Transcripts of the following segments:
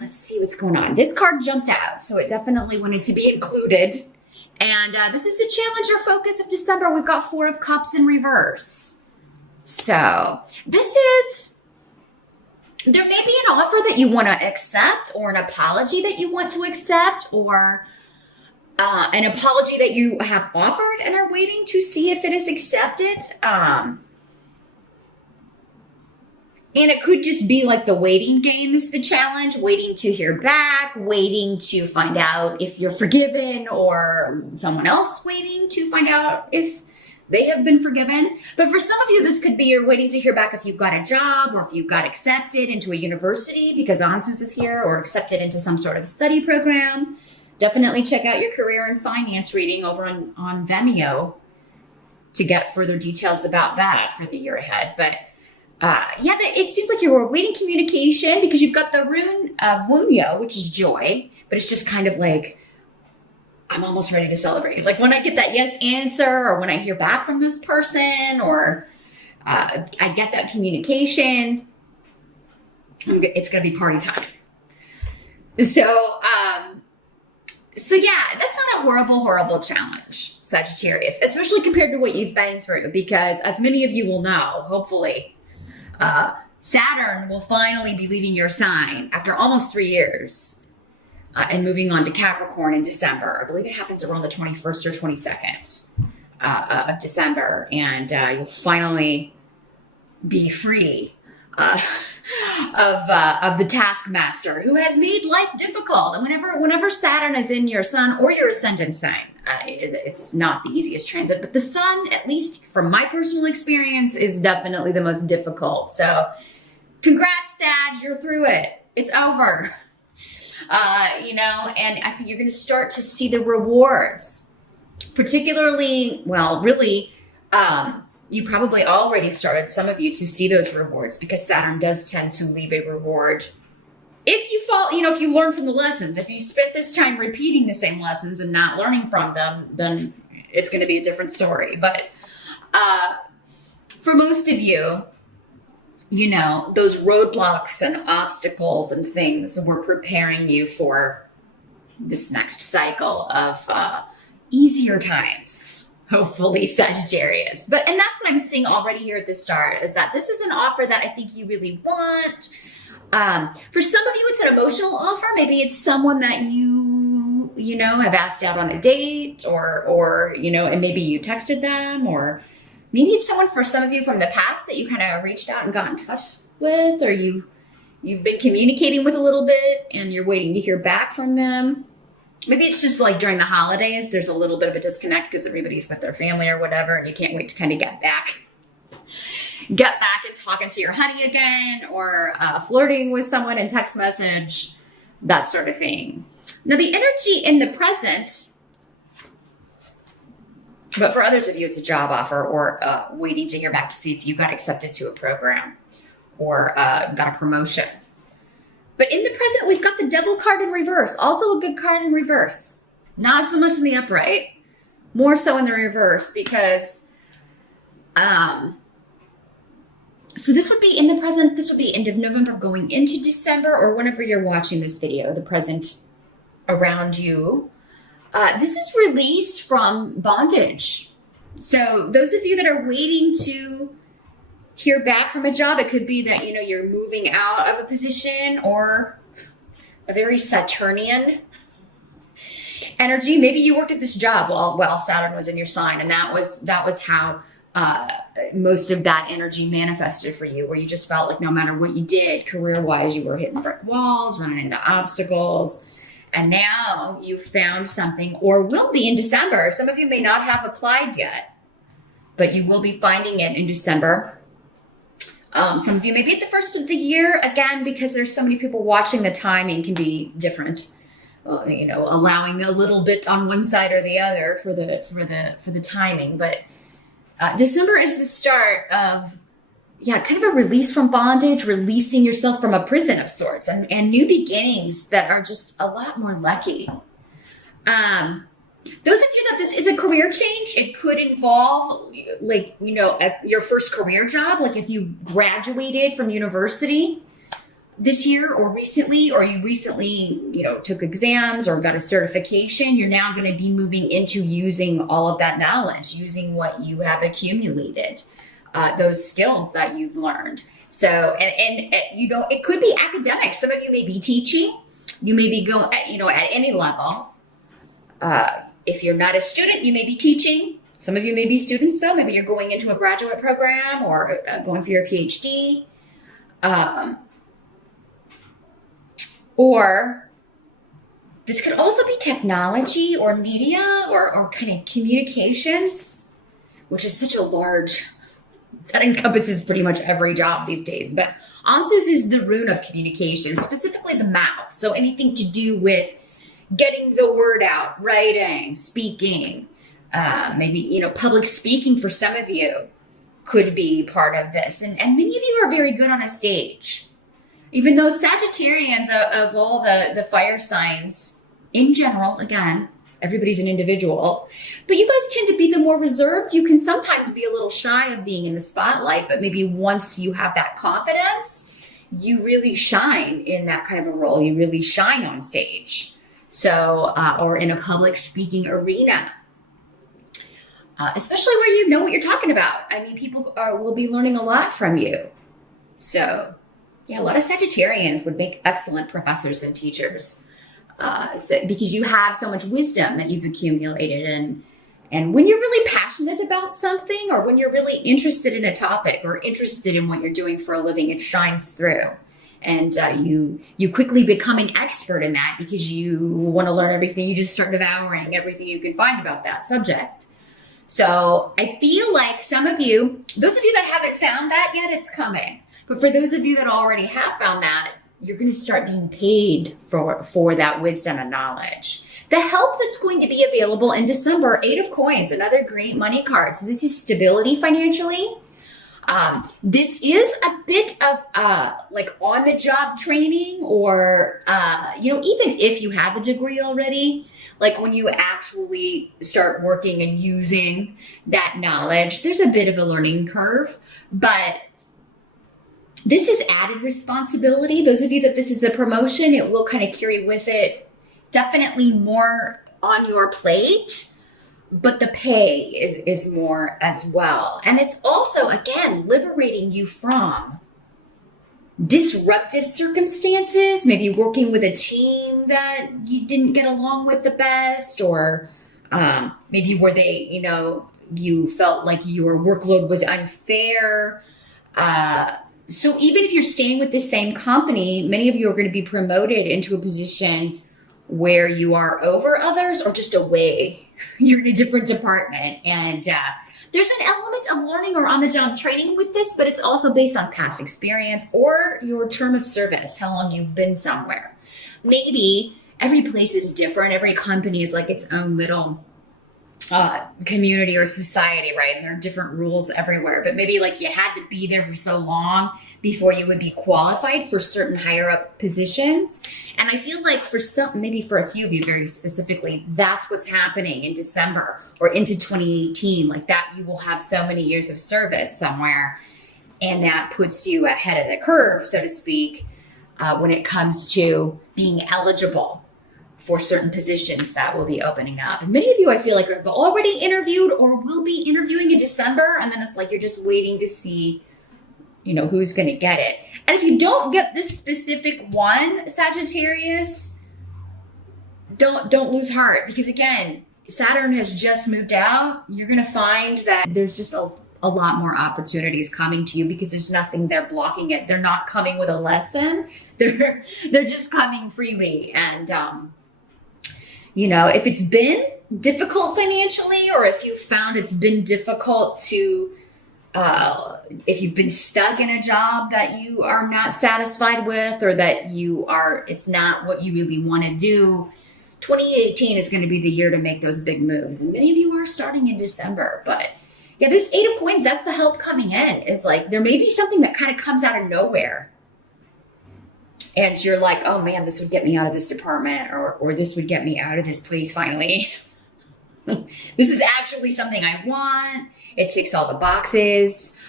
let's see what's going on. This card jumped out, so it definitely wanted to be included. And this is the challenge or focus of December. We've got 4 of Cups in reverse. So this is, there may be an offer that you want to accept, or an apology that you want to accept, or an apology that you have offered and are waiting to see if it is accepted. And it could just be like the waiting game is the challenge, waiting to hear back, waiting to find out if you're forgiven, or someone else waiting to find out if they have been forgiven. But for some of you, this could be you're waiting to hear back if you've got a job, or if you got accepted into a university because Ansus is here, or accepted into some sort of study program. Definitely check out your career and finance reading over on Vimeo to get further details about that for the year ahead. But yeah, it seems like you're awaiting communication because you've got the rune of Wunyo, which is joy, but it's just kind of like, I'm almost ready to celebrate. Like when I get that yes answer, or when I hear back from this person, or I get that communication, it's going to be party time. So yeah, that's not a horrible challenge, Sagittarius, especially compared to what you've been through, because as many of you will know, hopefully, Saturn will finally be leaving your sign after almost 3 years and moving on to Capricorn in December. I believe it happens around the 21st or 22nd of December, and you'll finally be free of the taskmaster who has made life difficult. And whenever Saturn is in your sun or your ascendant sign, it's not the easiest transit, but the sun, at least from my personal experience, is definitely the most difficult. So congrats, Sag, you're through it. It's over. You know, and I think you're going to start to see the rewards, particularly, well, really, you probably already started, some of you, to see those rewards, because Saturn does tend to leave a reward. If you fall, you know, if you learn from the lessons, if you spent this time repeating the same lessons and not learning from them, then it's going to be a different story. But for most of you, you know, those roadblocks and obstacles and things were preparing you for this next cycle of easier times, hopefully, Sagittarius. And that's what I'm seeing already here at the start, is that this is an offer that I think you really want. For some of you, it's an emotional offer. Maybe it's someone that you know, have asked out on a date, or, you know, and maybe you texted them, or maybe it's someone, for some of you, from the past that you kind of reached out and got in touch with, or you've been communicating with a little bit and you're waiting to hear back from them. Maybe it's just like during the holidays, there's a little bit of a disconnect because everybody's with their family or whatever, and you can't wait to kind of get back and talking to your honey again, or flirting with someone in text message, that sort of thing. Now, the energy in the present, but for others of you, it's a job offer, or waiting to hear back to see if you got accepted to a program, or got a promotion. But in the present, we've got the Devil card in reverse. Also a good card in reverse. Not so much in the upright. More so in the reverse, because so this would be in the present. This would be end of November going into December, or whenever you're watching this video, the present around you. This is release from bondage. So those of you that are waiting to hear back from a job, it could be that, you know, you're moving out of a position, or a very Saturnian energy. Maybe you worked at this job while Saturn was in your sign, and that was how most of that energy manifested for you, where you just felt like no matter what you did career-wise, you were hitting brick walls, running into obstacles. And now you found something, or will be in December. Some of you may not have applied yet, but you will be finding it in December. Some of you may be at the first of the year, again, because there's so many people watching, the timing can be different. You know, allowing a little bit on one side or the other for the timing. But December is the start of, yeah, kind of a release from bondage, releasing yourself from a prison of sorts, and new beginnings that are just a lot more lucky. Those of you that this is a career change, it could involve, like, you know, your first career job. Like if you graduated from university, this year or recently, or you recently, took exams or got a certification, you're now going to be moving into using all of that knowledge, using what you have accumulated, those skills that you've learned. So, and it could be academic. Some of you may be teaching. You may be going, at any level. If you're not a student, you may be teaching. Some of you may be students, though. Maybe you're going into a graduate program or going for your PhD. Or this could also be technology or media or kind of communications, which is such a large, that encompasses pretty much every job these days. But Ansus is the rune of communication, specifically the mouth. So anything to do with getting the word out, writing, speaking, maybe, public speaking for some of you could be part of this. And many of you are very good on a stage. Even though Sagittarians of all the fire signs in general, again, everybody's an individual, but you guys tend to be the more reserved. You can sometimes be a little shy of being in the spotlight, but maybe once you have that confidence, you really shine in that kind of a role. You really shine on stage. So, or in a public speaking arena, especially where you know what you're talking about. I mean, people will be learning a lot from you. So, yeah, a lot of Sagittarians would make excellent professors and teachers because you have so much wisdom that you've accumulated. And when you're really passionate about something, or when you're really interested in a topic or interested in what you're doing for a living, it shines through. And you quickly become an expert in that because you want to learn everything. You just start devouring everything you can find about that subject. So I feel like some of you, those of you that haven't found that yet, it's coming. But for those of you that already have found that, you're going to start being paid for that wisdom and knowledge. The help that's going to be available in December, 8 of Coins, another great money card. So this is stability financially. This is a bit of like on-the-job training, or even if you have a degree already, like when you actually start working and using that knowledge, there's a bit of a learning curve, but this is added responsibility. Those of you that this is a promotion, it will kind of carry with it definitely more on your plate, but the pay is more as well. And it's also, again, liberating you from disruptive circumstances, maybe working with a team that you didn't get along with the best, or maybe where you felt like your workload was unfair. So even if you're staying with the same company, many of you are going to be promoted into a position where you are over others or just away. You're in a different department. And there's an element of learning or on-the-job training with this, but it's also based on past experience or your term of service, how long you've been somewhere. Maybe every place is different. Every company is like its own little community or society, right? And there are different rules everywhere, but maybe like you had to be there for so long before you would be qualified for certain higher up positions. And I feel like maybe for a few of you very specifically, that's what's happening in December or into 2018, like that you will have so many years of service somewhere, and that puts you ahead of the curve, so to speak, when it comes to being eligible for certain positions that will be opening up. And many of you, I feel like, have already interviewed or will be interviewing in December. And then it's like, you're just waiting to see, who's going to get it. And if you don't get this specific one, Sagittarius, don't lose heart. Because again, Saturn has just moved out. You're going to find that there's just a lot more opportunities coming to you because there's nothing there blocking it. They're not coming with a lesson. They're just coming freely. And, if it's been difficult financially, or if you found it's been difficult to, if you've been stuck in a job that you are not satisfied with, or that it's not what you really want to do, 2018 is going to be the year to make those big moves. And many of you are starting in December, but yeah, this 8 of Coins, that's the help coming in. Is like, there may be something that kind of comes out of nowhere. And you're like, oh man, this would get me out of this department, or this would get me out of this place finally. This is actually something I want. It ticks all the boxes.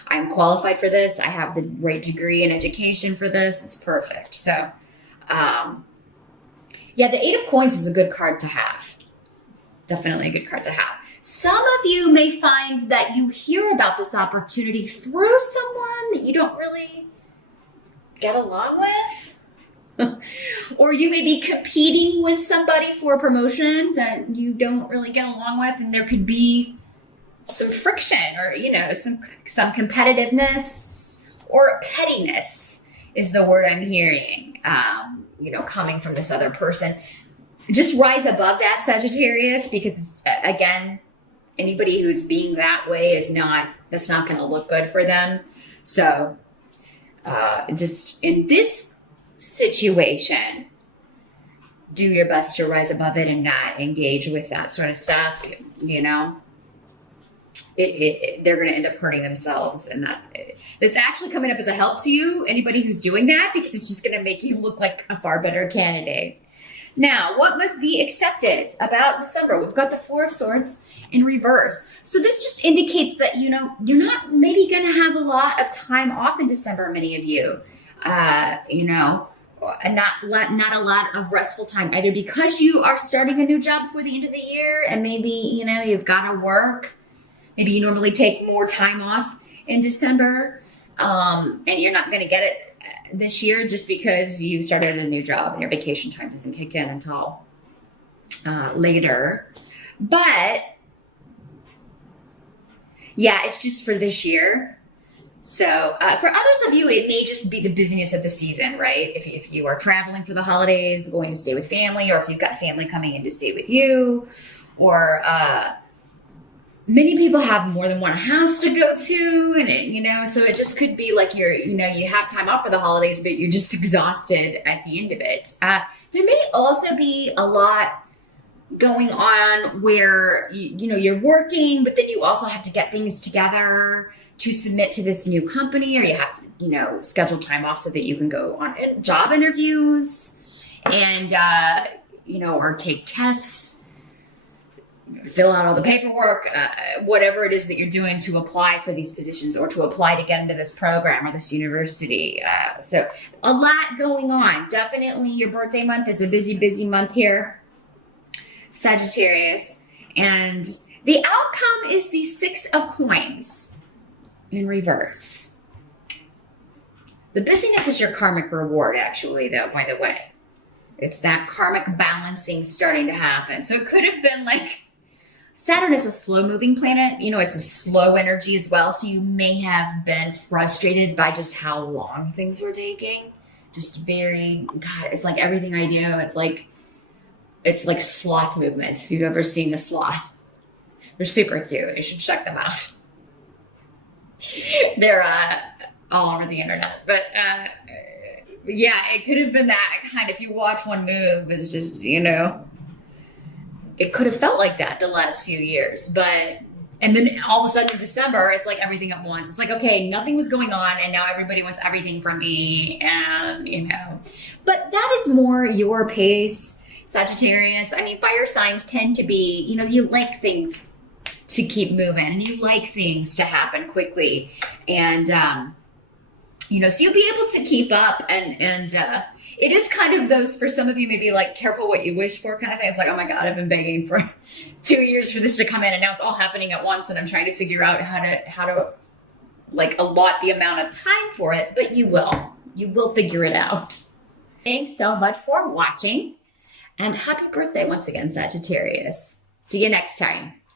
I'm qualified for this. I have the right degree and education for this. It's perfect. So, yeah, the Eight of Coins is a good card to have. Definitely a good card to have. Some of you may find that you hear about this opportunity through someone that you don't really get along with. Or you may be competing with somebody for a promotion that you don't really get along with, and there could be some friction or, some competitiveness or pettiness is the word I'm hearing, coming from this other person. Just rise above that, Sagittarius, because it's, again, anybody who's being that way that's not going to look good for them. So just in this situation, do your best to rise above it and not engage with that sort of stuff. They're going to end up hurting themselves, and that's actually coming up as a help to you, anybody who's doing that, because it's just going to make you look like a far better candidate. Now, what must be accepted about December? We've got the Four of Swords in reverse. So this just indicates that, you're not maybe going to have a lot of time off in December, many of you, and not a lot of restful time, either because you are starting a new job before the end of the year, and maybe, you've got to work. Maybe you normally take more time off in December, and you're not going to get it this year just because you started a new job and your vacation time doesn't kick in until later. But yeah, it's just for this year. So for others of you, it may just be the busyness of the season, right? If you are traveling for the holidays, going to stay with family, or if you've got family coming in to stay with you, or many people have more than one house to go to, and so it just could be like you have time off for the holidays, but you're just exhausted at the end of it. There may also be a lot going on where you're working, but then you also have to get things together to submit to this new company, or you have to schedule time off so that you can go on job interviews and or take tests, fill out all the paperwork, whatever it is that you're doing to apply for these positions or to apply to get into this program or this university. So a lot going on. Definitely your birthday month is a busy, busy month here, Sagittarius. And the outcome is the Six of Coins in reverse. The busyness is your karmic reward, actually, though, by the way. It's that karmic balancing starting to happen. So it could have been like, Saturn is a slow-moving planet. It's a slow energy as well. So you may have been frustrated by just how long things were taking. Just it's like everything I do. It's like sloth movement. If you've ever seen a sloth, they're super cute. You should check them out. They're all over the internet. But yeah, it could have been that kind. If you watch one move, it's just, it could have felt like that the last few years. And then all of a sudden in December, it's like everything at once. It's like, okay, nothing was going on, and now everybody wants everything from me. And, but that is more your pace, Sagittarius. Fire signs tend to be, you like things to keep moving, and you like things to happen quickly. And, so you'll be able to keep up, and it is kind of those, for some of you, maybe like careful what you wish for kind of thing. It's like, oh my God, I've been begging for 2 years for this to come in, and now it's all happening at once, and I'm trying to figure out how to like allot the amount of time for it, but you will figure it out. Thanks so much for watching, and happy birthday once again, Sagittarius. See you next time.